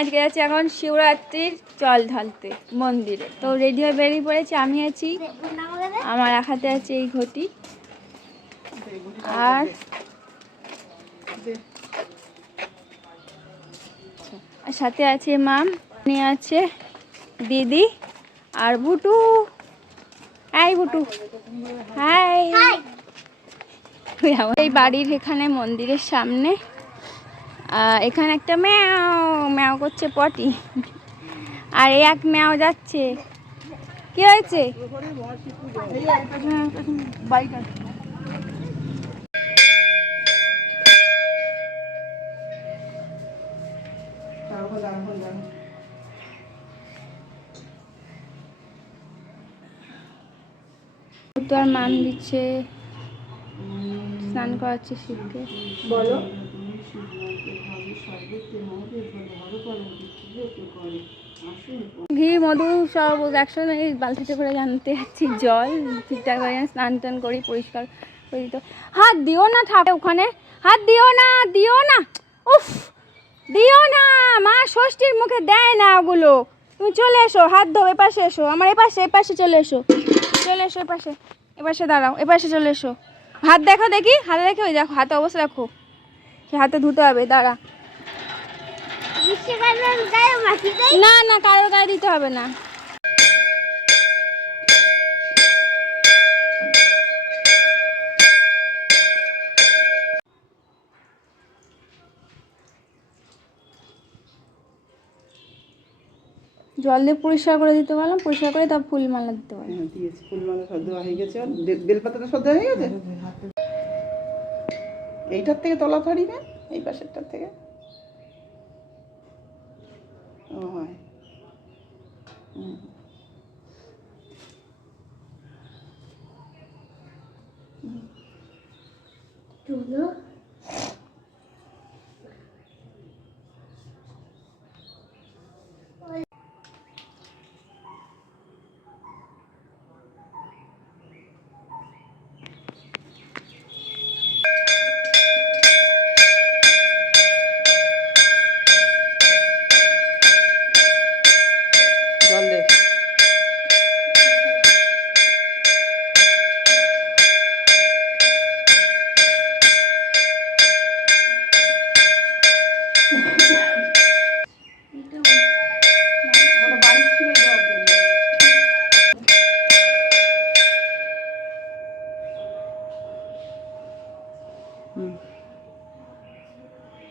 আজকে যাচ্ছি এখন শিবরাত্রির জল ঢালতে মন্দিরে, তো রেডি হয়ে বেরিয়ে পড়েছি। আমি আছি, আমার এক হাতে আছে এই ঘটি, আর সাথে আছে মাম, আছে দিদি আর বুটু। High Butu, high. এই বাড়ির এখানে মন্দিরের সামনে এখানে একটা ম্যাও ম্যাও করছে পটি, আর এক ম্যাও যাচ্ছে। কি হয়েছে? তো আর মান দিচ্ছে, স্নান করাচ্ছে শিবকে। বলো। ঘি মধু সব একসঙ্গে বালতিতে করে জানতে যাচ্ছি জল ঠিকঠাক করে স্নান টান করি, পরিষ্কার করি। তো হাত দিও না ঠাকুর ওখানে, হাত দিও না, দিও না, উফ দিও না, মা ষষ্ঠীর মুখে দেয় না ওগুলো। তুমি চলে এসো, হাত ধো, এপাশে এসো, আমার এপাশে চলে এসো, চলে এসো এপাশে, এপাশে দাঁড়াও, এপাশে চলে এসো। হাত দেখো দেখি, হাতে দেখে, ওই দেখো হাতে অবস্থা দেখো, সে হাতে ধুতে হবে। দাঁড়া, না না কারোর গায়ে দিতে হবে না। জল দিয়ে পরিষ্কার করে দিতে পারলাম, পরিষ্কার করে তারপর ফুল মালা দিতে পারলাম। ফুল মালা সব দেওয়া হয়ে গেছে, বেলপাতাটা সব দেওয়া হয়ে গেছে। এইটার থেকে তলা ছাড়ি না, এই পাশেরটার থেকে ও হয়।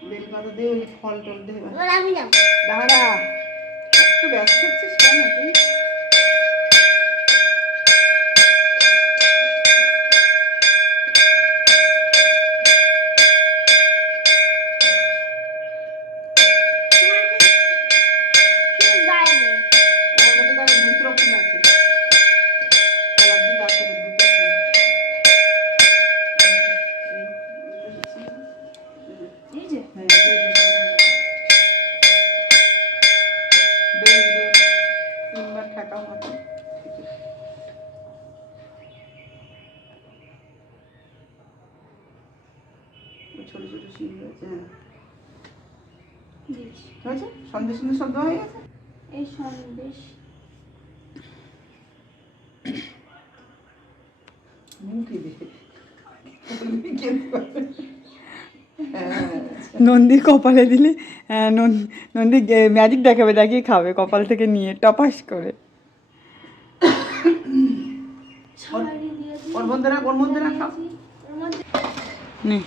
বেলপাতা দিয়ে ওই ফল টল দিয়ে দাঁড়া, একটু ব্যস্ত হচ্ছিস কেন তুই? ছোট ছোট শিল রয়েছে, হয়েছে সন্দেশ সন্দেশ শব্দ হয়ে গেছে। এই সন্দেশ নন্দীর কপালে দিলে নন্দী ম্যাজিক দেখাবে, দেখিয়ে খাবে কপাল থেকে নিয়ে টপাস করে। ওর মধ্যে রাখ, ওর মধ্যে রাখ, নে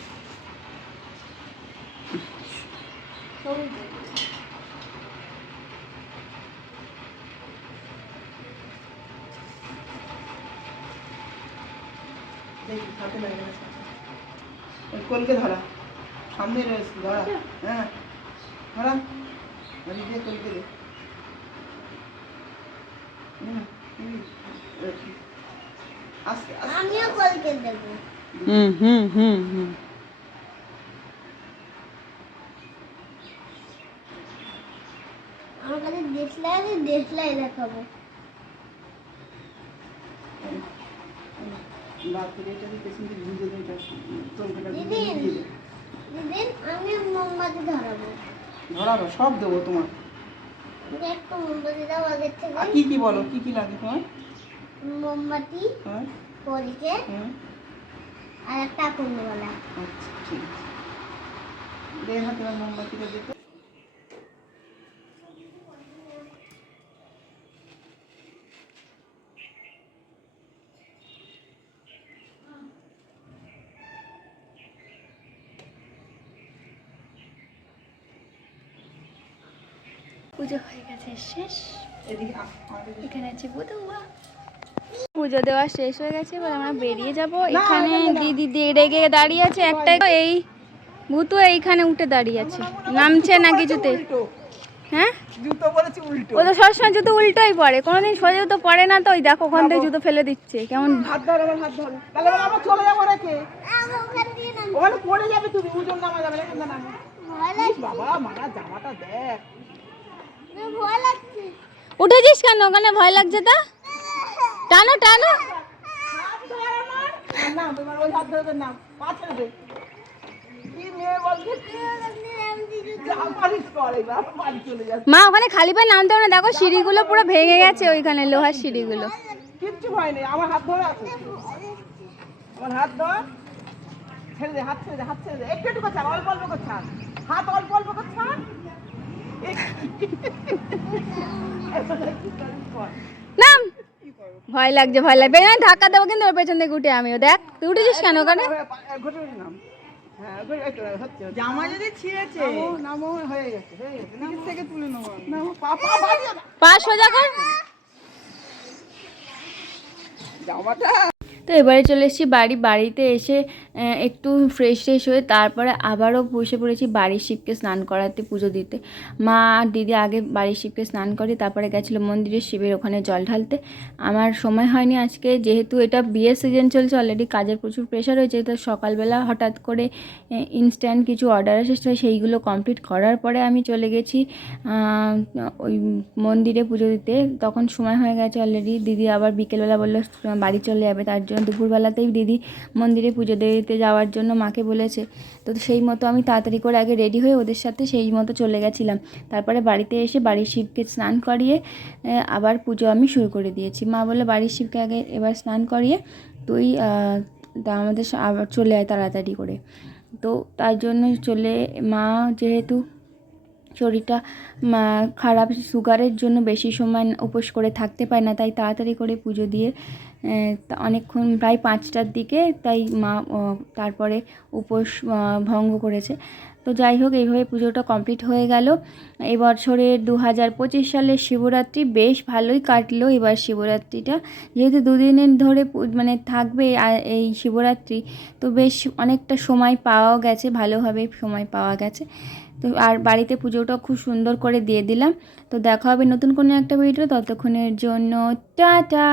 কলকে ধরা সামনে রয়েছে, ধরা, হ্যাঁ ধরা, দিয়ে কলকে দে। আমিও কলকে দেবো। হুম হুম হুম হুম আমার কাছে দেশলাই দেখাবো। দিদিন আমি মোমবাতি ধরাবো। সব দেবো তোমার। একটু মোমবাতি দাও আগের থেকে। আর কি কি বলো, কি কি লাগে তোমার? মোমবাতি, হ্যাঁ পরিচে, হ্যাঁ, আর একটা কুন্ডওয়ালা। আচ্ছা ঠিক আছে। দে হাতে আমার মোমবাতিটা দিতে। পুজো হয়ে গেছে শেষ। এদিকে আমাদের এখানে আছে বুধুয়া। পুজো দেওয়া শেষ হয়ে গেছে, এবার আমরা বেরিয়ে যাব। এখানে দিদি রেগে দাঁড়িয়ে আছে একটাই, এই ভূতু এইখানে উঠে দাঁড়িয়ে আছে, নামছে না কিছুতে। উল্টো হ্যাঁ, জুতো বলেছি উল্টো। ও তো সবসময় জুতো উল্টোই পরে, কোনোদিন সোজা জুতো পরে না। তো ওই দেখো ওখান থেকে জুতো ফেলে দিচ্ছে কেমন। হাত ধরো, আমার হাত ধরো, তাহলে আমরা চলে যাবো রেখে। ওখান দিয়ে নাম ওখানে পড়ে যাবে, তুমি ওজন নামা যাবে না, এখান থেকে নামো। ভয় লাগছে। বাবা মারা জামাটা দেখ। ভয় লাগছে। উঠেছিস কেন? ওখানে ভয় লাগছে তা টানো টানো। হাত ধর আমার। নাম তোমার ওই হাত ধরে নাম, পা ছেড়ে দে। কি মেয়ে বলছে, আমারই করে এবার, বাড়ি চলে যাচ্ছে। মা ওখানে খালি পায়ে নামতে হবে না, দেখো সিঁড়িগুলো পুরো ভেঙে গেছে, ওইখানে লোহার সিঁড়িগুলো। কিচ্ছু ভয় নেই, আমার হাত ধরে আছে। আমার হাত ধর, ছেড়ে দে, হাত ছেড়ে দে, হাত ছেড়ে দে। একটু একটু করে ছাড়, অল্প অল্প করে ছাড়, হাত অল্প অল্প করে ছাড়। নাম। ভয় লাগছে, ভয় লাগবে না, ধাক্কা দেবো কিন্তু ওর পেছন থেকে উঠে আমিও। দেখ তুই উঠেছিস কেন ওখানে? জামা যদি ছিঁড়েছে, নামো, হয়ে গেছে, হয়ে গেছে, নিচ থেকে তুলে নেবো, নামো, পা সোজা কর। জামাটা। তো এবারে চলে এসেছি বাড়িতে এসে একটু ফ্রেশ হয়ে তারপরে আবারও বসে পড়েছি বাড়ির শিবকে স্নান করাতে, পুজো দিতে। মা আর দিদি আগে বাড়ির শিবকে স্নান করে তারপরে গেছিলো মন্দিরে শিবের ওখানে জল ঢালতে। আমার সময় হয়নি আজকে, যেহেতু এটা বিয়ের সিজন চলছে, অলরেডি কাজের প্রচুর প্রেশার হয়েছে। তো সকালবেলা হঠাৎ করে ইনস্ট্যান্ট কিছু অর্ডার এসেছিলো, সেইগুলো কমপ্লিট করার পরে আমি চলে গেছি ওই মন্দিরে পুজো দিতে। তখন সময় হয়ে গেছে অলরেডি। দিদি আবার বিকেলবেলা বললো বাড়ি চলে যাবে, তার জন্য দুপুরবেলাতেই দিদি মন্দিরে পুজো দিতে যাওয়ার জন্য মাকে বলেছে। তো সেই মতো আমি তাড়াতাড়ি করে আগে রেডি হয়ে ওদের সাথে সেই মতো চলে গেছিলাম। তারপরে বাড়িতে এসে বাড়ির শিবকে স্নান করিয়ে আবার পুজো আমি শুরু করে দিয়েছি। মা বললো বাড়ির শিবকে আগে এবার স্নান করিয়ে তুই আমাদের আবার চলে আয় তাড়াতাড়ি করে। তো তার জন্য মা যেহেতু শরীরটা খারাপ, সুগারের জন্য বেশি সময় উপোস করে থাকতে পারে না, তাই তাড়াতাড়ি করে পুজো দিয়ে অনেকক্ষণ প্রায় 5টার দিকে তাই মা তারপরে উপোস ভঙ্গ করেছে। তো যাই হোক, এইভাবে পুজোটা কমপ্লিট হয়ে গেল। এই বছরের 2025 সালের শিবরাত্রি বেশ ভালোই কাটলো। এবার শিবরাত্রিটা যেহেতু 2 দিনের ধরে মানে থাকবে এই শিবরাত্রি, তো বেশ অনেকটা সময় পাওয়া গেছে, ভালোভাবে সময় পাওয়া গেছে। তো আর বাড়িতে পুজোটা খুব সুন্দর করে দিয়ে দিলাম। তো দেখা হবে নতুন কোনো একটা ভিডিও, ততক্ষণের জন্য টাটা।